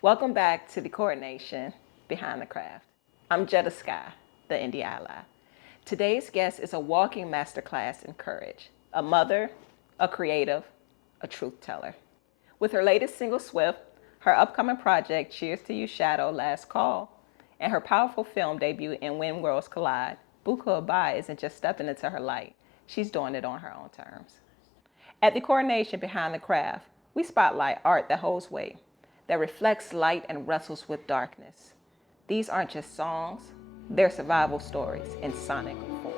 Welcome back to the Coronation Behind the Craft. I'm Jetta Sky, the Indie Ally. Today's guest is a walking masterclass in courage, a mother, a creative, a truth teller. With her latest single, Swift, her upcoming project, Cheers to You Shadow, Last Call, and her powerful film debut in When Worlds Collide, Buku Abi isn't just stepping into her light, she's doing it on her own terms. At the Coronation Behind the Craft, we spotlight art that holds weight, that reflects light and wrestles with darkness. These aren't just songs, they're survival stories in sonic form.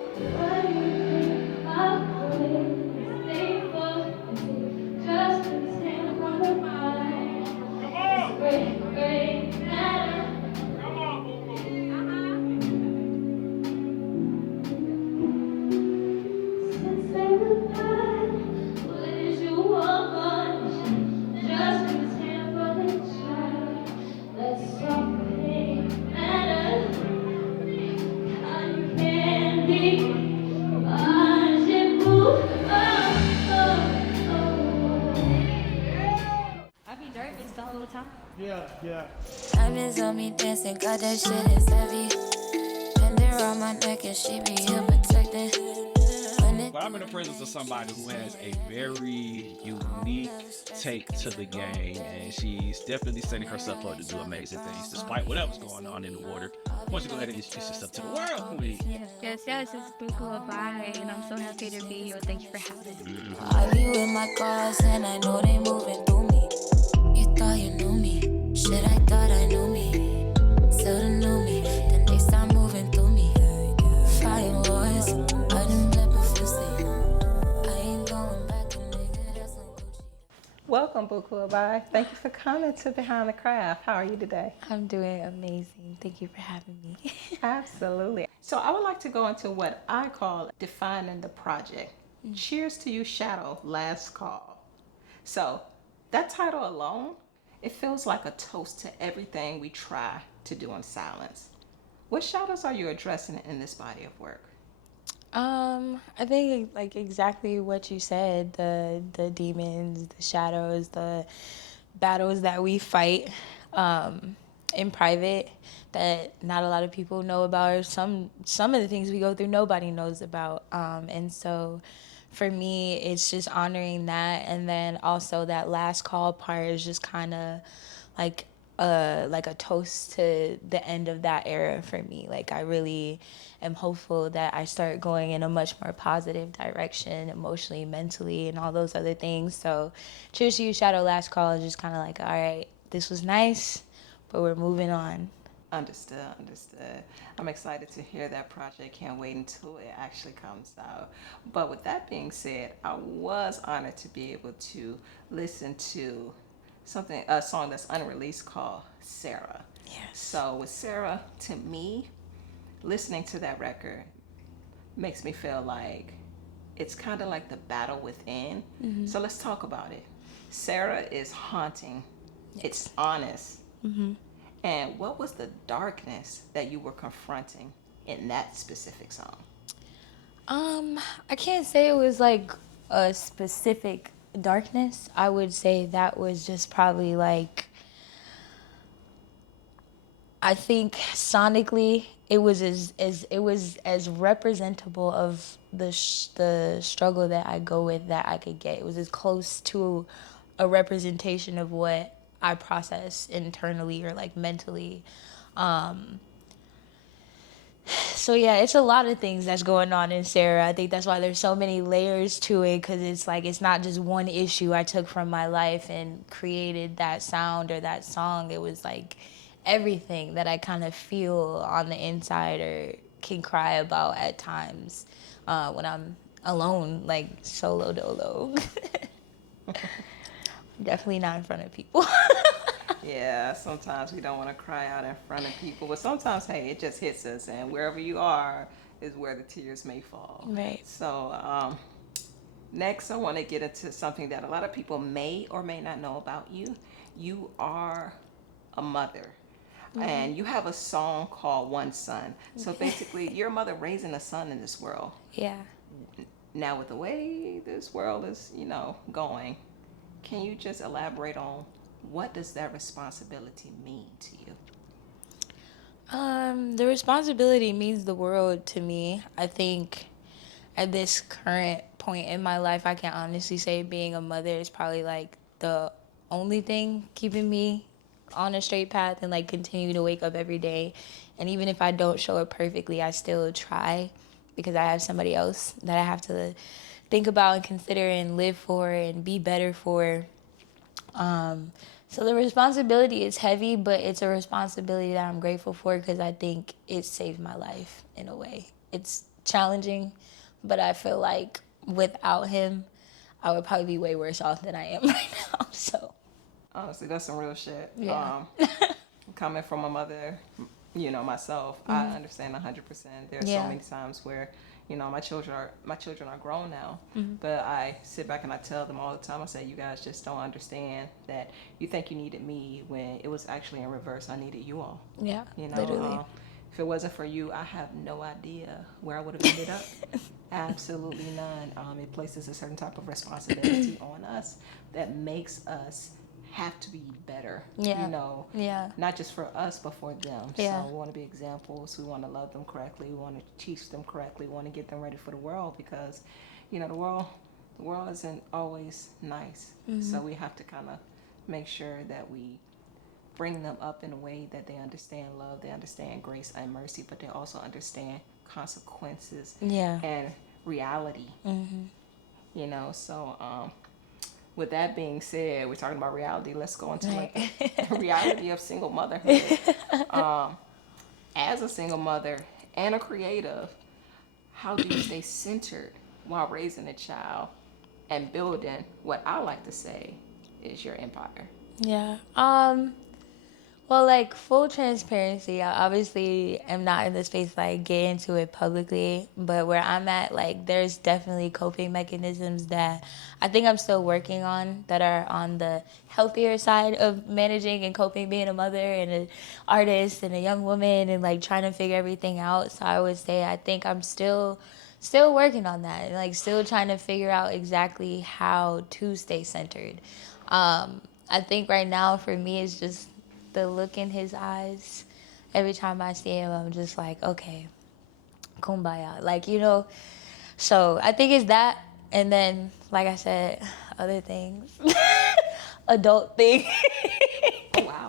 Yeah, yeah. Diamonds on me dancing, got that shit is heavy. Bend it around my neck and she be here protecting. But I'm in the presence of somebody who has a very unique take to the game, and she's definitely setting herself up to do amazing things, despite whatever's going on in the water. Why don't you go ahead and introduce yourself to the world, Queen? Yes, it's Buku Abi, and I'm so happy to be here. Thank you for having me. I be with my cars and I know they moving through me. You thought you knew me, shit I thought I knew me. Still don't know me, then they start moving through me. Fighting wars, I done bled profusely. I ain't going back to nigga, that's no Gucci. Welcome, Buku Abi. Thank you for coming to Behind the Craft. How are you today? I'm doing amazing. Thank you for having me. Absolutely. So I would like to go into what I call defining the project. Cheers to You Shadow, Last Call. So that title alone, it feels like a toast to everything we try to do in silence. What shadows are you addressing in this body of work? I think like exactly what you said, the demons, the shadows, the battles that we fight in private that not a lot of people know about, or some of the things we go through nobody knows about. And so for me it's just honoring that, and then also that last call part is just kind of like a toast to the end of that era for me. Like I really am hopeful that I start going in a much more positive direction emotionally, mentally, and all those other things. So Cheers to You Shadow, Last Call is just kind of like, all right, this was nice, but we're moving on. Understood, understood. I'm excited to hear that project. Can't wait until it actually comes out. But with that being said, I was honored to be able to listen to a song that's unreleased called Sarah. Yes. So with Sarah, to me, listening to that record makes me feel like it's kind of like the battle within. So let's talk about it. Sarah is haunting. Yes. It's honest. And what was the darkness that you were confronting in that specific song? I can't say it was like a specific darkness. I would say that was just probably like, I think sonically it was as representable of the struggle that I go with that I could get. It was as close to a representation of what I process internally or like mentally. So yeah, it's a lot of things that's going on in Sarah. I think that's why there's so many layers to it, because it's like it's not just one issue I took from my life and created that sound or that song. It was like everything that I kind of feel on the inside or can cry about at times when I'm alone, like solo dolo. Definitely not in front of people. Yeah, sometimes we don't want to cry out in front of people, but sometimes, hey, it just hits us, and wherever you are is where the tears may fall. Right. So, next, I want to get into something that a lot of people may or may not know about you. You are a mother, and you have a song called One Son. So basically, you're a mother raising a son in this world. Yeah. Now, with the way this world is, going, can you just elaborate on what does that responsibility mean to you? The responsibility means the world to me. I think at this current point in my life, I can honestly say being a mother is probably like the only thing keeping me on a straight path and like continue to wake up every day. And even if I don't show up perfectly, I still try because I have somebody else that I have to think about and consider and live for and be better for. So the responsibility is heavy, but it's a responsibility that I'm grateful for because I think it saved my life in a way. It's challenging, but I feel like without him, I would probably be way worse off than I am right now. So Honestly, that's some real shit. Yeah. Coming from a mother, myself, I understand 100%. There's so Yeah. many times where, my children are grown now, but I sit back and I tell them all the time. I say, you guys just don't understand that you think you needed me when it was actually in reverse. I needed you all. Yeah, Literally. If it wasn't for you, I have no idea where I would have ended up. Absolutely none. It places a certain type of responsibility on us that makes us have to be better. Yeah. Yeah. Not just for us, but for them. Yeah. So we want to be examples. We want to love them correctly. We want to teach them correctly. We want to get them ready for the world because, the world isn't always nice. So we have to kind of make sure that we bring them up in a way that they understand love, they understand grace and mercy, but they also understand consequences and reality. So with that being said, we're talking about reality. Let's go into the reality of single motherhood. As a single mother and a creative, how do you stay centered while raising a child and building what I like to say is your empire? Yeah. Well, like, full transparency, I obviously am not in the space, like, get into it publicly, but where I'm at, like, there's definitely coping mechanisms that I think I'm still working on that are on the healthier side of managing and coping being a mother and an artist and a young woman and, like, trying to figure everything out. So I would say I think I'm still working on that and, like, still trying to figure out exactly how to stay centered. I think right now for me it's just the look in his eyes. Every time I see him, I'm just like, okay, kumbaya. Like, so I think it's that. And then, like I said, other things. Adult things. Oh, wow.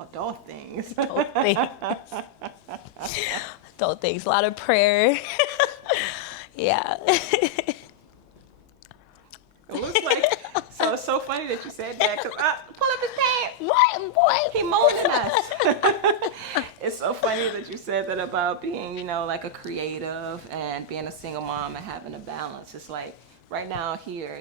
Adult things. Adult things. Adult things. A lot of prayer. Yeah. It looks like, so it's so funny that you said that because pull up his pants. What, boy? He molding us. It's so funny that you said that about being, like a creative and being a single mom and having a balance. It's like right now here,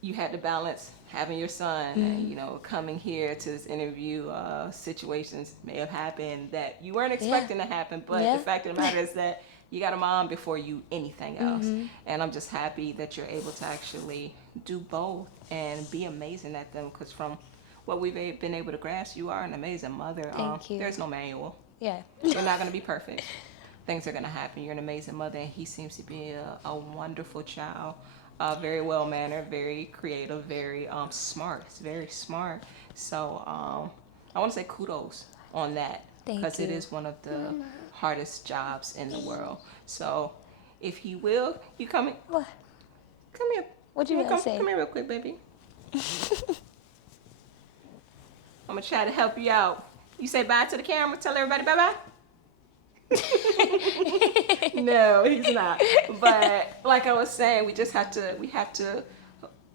you had to balance having your son and, coming here to this interview. Situations may have happened that you weren't expecting to happen, but the fact of the matter is that you got a mom before you anything else. And I'm just happy that you're able to actually do both and be amazing at them because from what we've been able to grasp, you are an amazing mother. Thank you. There's no manual. Yeah. You're not going to be perfect. Things are going to happen. You're an amazing mother, and he seems to be a wonderful child. Very well-mannered, very creative, very smart. It's very smart. So I want to say kudos on that because it is one of the hardest jobs in the world. So if he will, you come in. What? Come here. What you gonna say? Come here real quick, baby. I'm going to try to help you out. You say bye to the camera. Tell everybody bye-bye. No, he's not. But like I was saying, we have to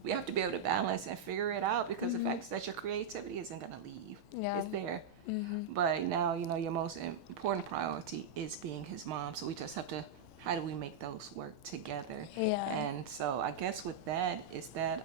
be able to balance and figure it out because the fact is that your creativity isn't going to leave. Yeah. It's there. But now, your most important priority is being his mom. So we just have to, how do we make those work together? Yeah. And so I guess with that is that,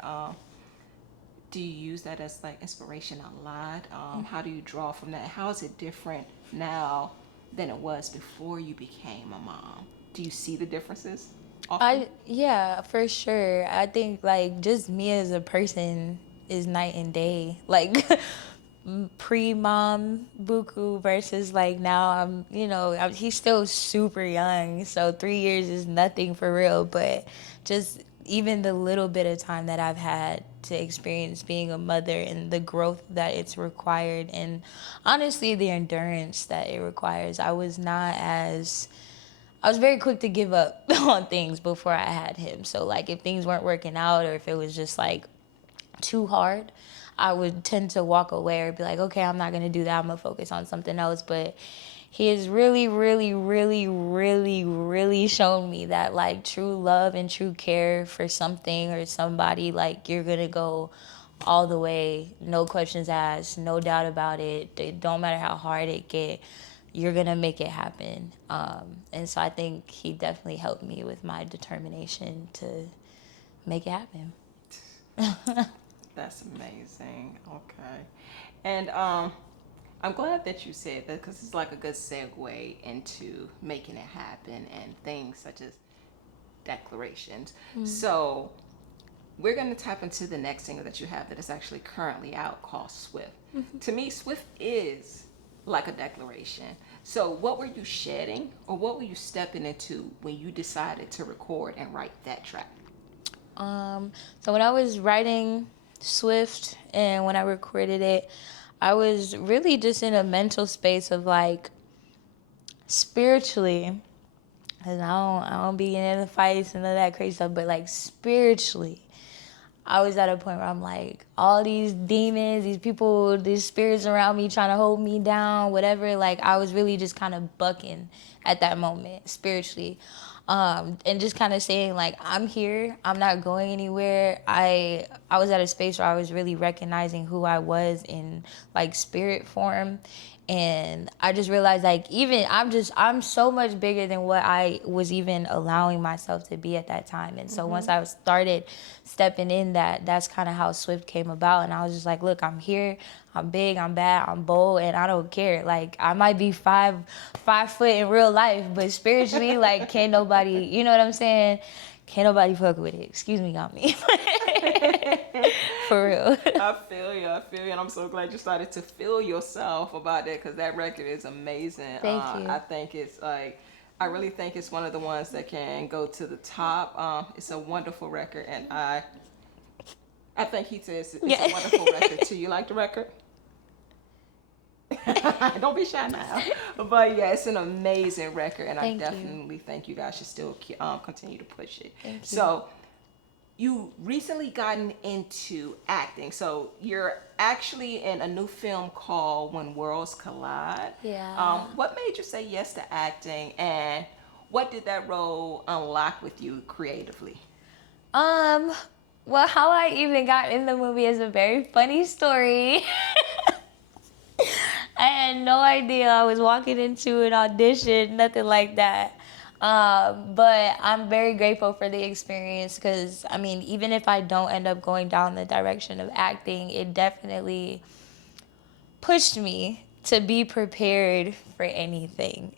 do you use that as like inspiration a lot? How do you draw from that? How is it different now than it was before you became a mom? Do you see the differences often? Yeah, for sure. I think like just me as a person is night and day. Like pre-mom Buku versus like now he's still super young. So 3 years is nothing for real, but just even the little bit of time that I've had to experience being a mother and the growth that it's required, and honestly the endurance that it requires. I was very quick to give up on things before I had him. So like if things weren't working out or if it was just like too hard, I would tend to walk away or be like, okay, I'm not gonna do that, I'm gonna focus on something else. But he has really, really, really, really, really shown me that like true love and true care for something or somebody, like you're gonna go all the way, no questions asked, no doubt about it. It don't matter how hard it get, you're gonna make it happen. And so I think he definitely helped me with my determination to make it happen. That's amazing. Okay. And I'm glad that you said that because it's like a good segue into making it happen and things such as declarations. So we're going to tap into the next single that you have that is actually currently out called Swift. To me, Swift is like a declaration. So what were you shedding or what were you stepping into when you decided to record and write that track? So when I was writing Swift and when I recorded it, I was really just in a mental space of like spiritually, because I don't be in the fights and all that crazy stuff, but like spiritually, I was at a point where I'm like, all these demons, these people, these spirits around me trying to hold me down, whatever, like I was really just kind of bucking at that moment spiritually. And just kind of saying like, I'm here, I'm not going anywhere. I was at a space where I was really recognizing who I was in like spirit form. And I just realized like I'm so much bigger than what I was even allowing myself to be at that time. And so once I started stepping in that's kind of how Swift came about. And I was just like, look, I'm here, I'm big, I'm bad, I'm bold, and I don't care. Like I might be 5 foot in real life, but spiritually, like can't nobody, you know what I'm saying? Can't nobody fuck with it. Excuse me, got me. For real. I feel you, and I'm so glad you started to feel yourself about that because that record is amazing. Thank you. I think it's like, I really think it's one of the ones that can go to the top. It's a wonderful record, and I think he says it's a wonderful record too. You like the record? Don't be shy now. But yeah, it's an amazing record, and I definitely think you guys should still continue to push it. Thank you. So you recently gotten into acting. So you're actually in a new film called When Worlds Collide. Yeah. What made you say yes to acting, and what did that role unlock with you creatively? Well, how I even got in the movie is a very funny story. I had no idea I was walking into an audition, nothing like that. But I'm very grateful for the experience because, I mean, even if I don't end up going down the direction of acting, it definitely pushed me to be prepared for anything.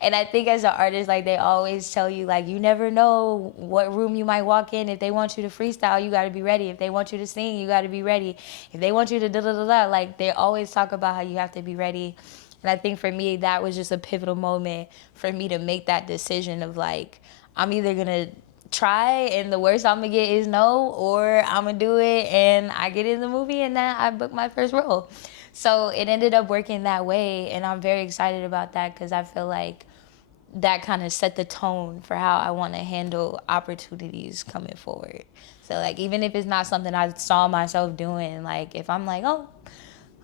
And I think as an artist, like they always tell you, like, you never know what room you might walk in. If they want you to freestyle, you got to be ready. If they want you to sing, you got to be ready. If they want you to da-da-da-da, like they always talk about how you have to be ready. And I think for me, that was just a pivotal moment for me to make that decision of like, I'm either going to try and the worst I'm going to get is no, or I'm going to do it and I get in the movie and then I book my first role. So it ended up working that way, and I'm very excited about that because I feel like that kind of set the tone for how I want to handle opportunities coming forward. So like even if it's not something I saw myself doing, like if I'm like, oh,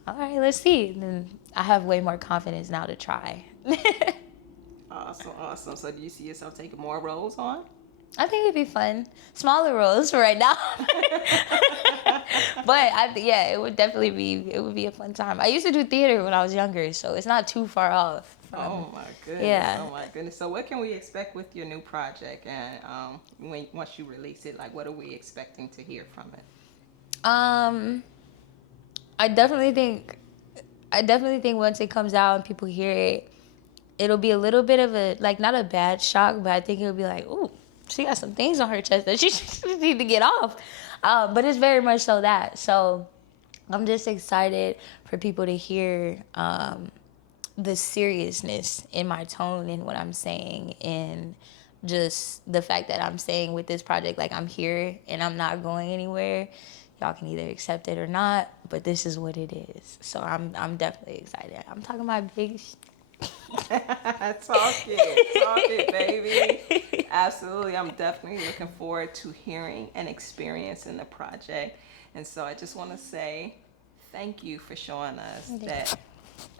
all right, let's see, then I have way more confidence now to try. Awesome. So do you see yourself taking more roles on? I think it'd be fun. Smaller roles for right now. But it would definitely be a fun time. I used to do theater when I was younger, so it's not too far off. Oh my goodness. Yeah. Oh my goodness. So what can we expect with your new project, and once you release it, like what are we expecting to hear from it? I definitely think once it comes out and people hear it, it'll be a little bit of a, like, not a bad shock, but I think it'll be like, ooh, she got some things on her chest that she need to get off. But it's very much so that. So I'm just excited for people to hear the seriousness in my tone and what I'm saying, and just the fact that I'm staying with this project, like I'm here and I'm not going anywhere. Y'all can either accept it or not, but this is what it is. So I'm definitely excited. I'm talking about big Talk it, baby. Absolutely. I'm definitely looking forward to hearing and experiencing the project. And so I just want to say thank you for showing us that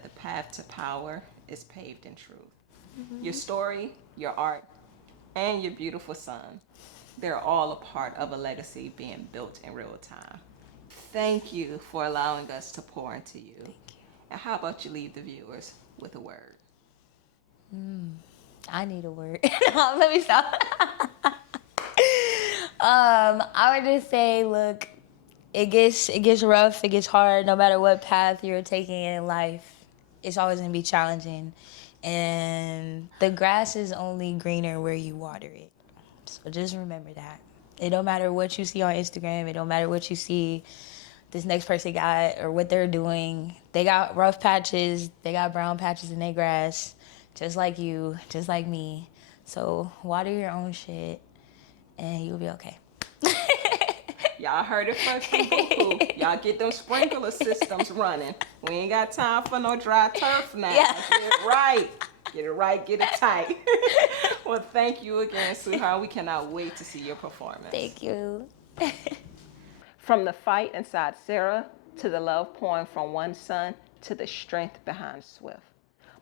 the path to power is paved in truth. Your story, your art, and your beautiful son, they're all a part of a legacy being built in real time. Thank you for allowing us to pour into you. Thank you. And how about you leave the viewers with a word? I need a word. No, let me stop. I would just say, look, it gets rough, it gets hard, no matter what path you're taking in life. It's always gonna be challenging. And the grass is only greener where you water it. So just remember that. It don't matter what you see on Instagram, it don't matter what you see this next person got or what they're doing. They got rough patches, they got brown patches in their grass, just like you, just like me. So water your own shit and you'll be okay. Y'all heard it first from Buku. Y'all get them sprinkler systems running. We ain't got time for no dry turf now. Yeah. Get it right. Get it right, get it tight. Well, thank you again, sweetheart. We cannot wait to see your performance. Thank you. From the fight inside Sarah, to the love pouring from one son, to the strength behind Swift.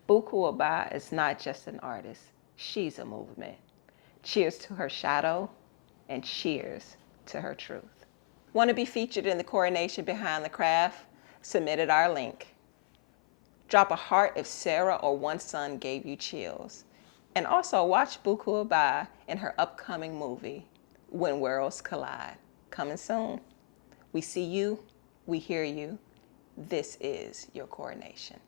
Buku Abi is not just an artist. She's a movement. Cheers to her shadow, and cheers to her truth. Want to be featured in the Coronation Behind the Craft? Submitted our link. Drop a heart if Sarah or one son gave you chills. And also watch Buku Abi in her upcoming movie, When Worlds Collide. Coming soon. We see you, we hear you. This is your coronation.